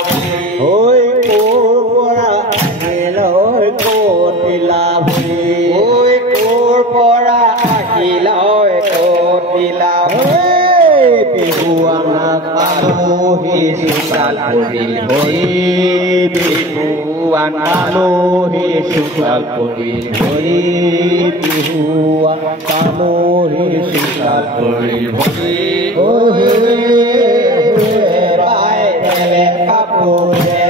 ঐ ক'ৰ পৰা আহিল ঐ ক'ত দিলা ভৰি ঐ ক'ৰ পৰা আহিল ঐ ক'ত দিলা বিহুৱানক আলহী চোতাল পৰিল ভৰি বিহুৱান আলহী চোতাল পৰিল ভৰি বিহুৱান আলহী চোতাল পৰিল ভৰি বাই দেলে কাপোৰে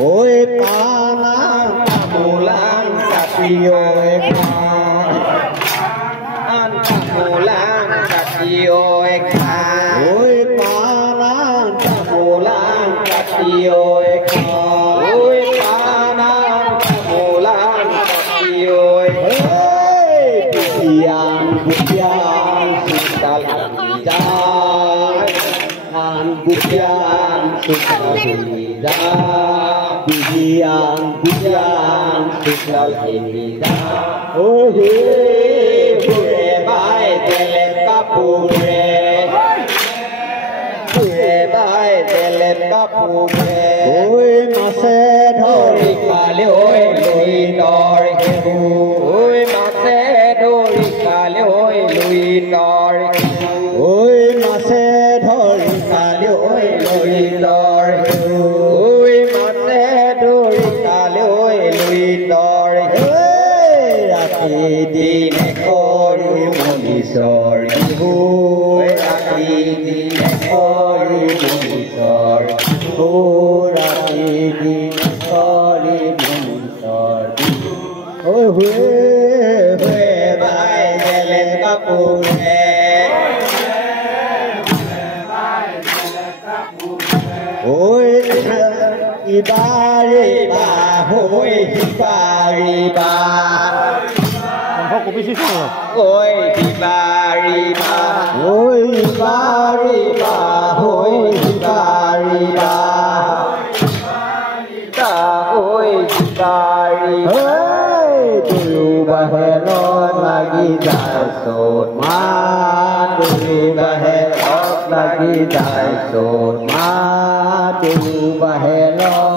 ঐ পানা তামোলান কাটি ঐ তামোলান কাটি ঐ খা ঐ পানা তামোলান কাটি ঐ ঐ পানা তামোলান কাটি ঐ বুটিয়ান বুটিয়ান চোতাল যায় বুটিয়ান চোতাল যায় বুটিয়ান বুটিয়ান চোতাল যায় ফুৰে বাই দেলে কাপোৰে ফুৰে বাই দেলে কাপোৰে ঐ মাছে ধৰি কালে ঐ লৈ তৰ ঘেহু ঐ মাছে ধৰি কালে ঐ লুই তৰ ঐ মাছে ধৰি কালে ঐ লৈ তৰ ঘেহু ঐ মাছে ধৰি কালে ঐ লুই তৰ ৰাতি দিনে কৰি মনীষৰ বিহু ৰাতি দিনে কৰি মনীষৰ বিহু ৰাতি দিনে কৰি মনীষৰ বিহু হুৱে বাই দেলে কাপোৰে ঐ ইবাৰিবা হৈ সিবাৰিবা ঐ সিবাৰিবা ঐ সিবাৰিবা হৈ সিবাৰিবা ঐ সিবাৰিবা দুয়ো বাহিৰত লাগি যায় চোত মা দুয়ো বাহিৰত লাগি যায় চোত মা দুয়ো বাহিৰত